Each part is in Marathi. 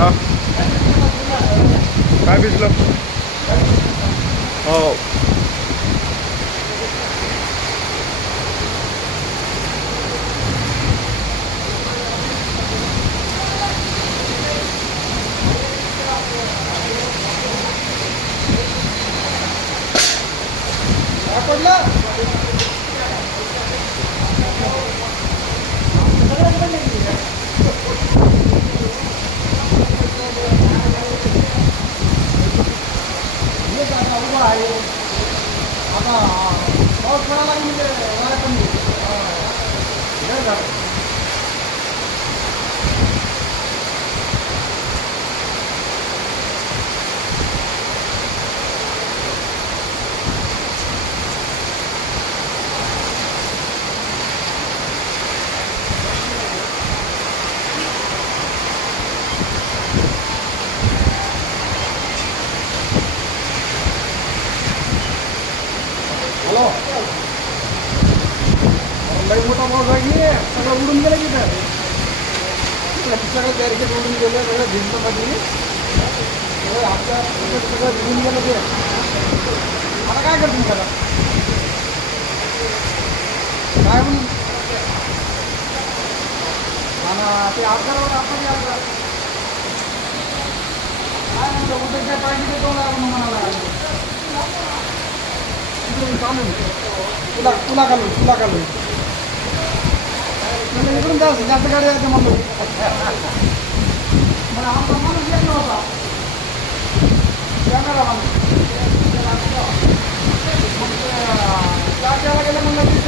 हा काय भिजलं हो हॅलो लई मोठा पाऊस आहे सगळं उडून गेलं की सगळं बॅरिकेड उडून गेलं सगळं भिजलं मध्ये आमच्या सगळं भिजून गेलं ते आता काय करतो त्याला काय म्हणून ते अपघातावर आपण काय म्हणतो उद्या पाहिजे तो म्हणाला चालू तुला घालू इकडून जास्त गाडी जायचं म्हणलो मला आमचा माणूस येत नव्हता त्या करा माणूस मग त्या द्यायला गेलं म्हणलं की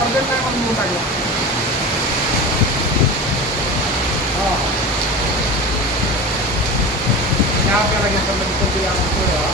अर्जंट नाही म्हणून घेऊन टाकला हां आपल्याला घेतलं आपल्याला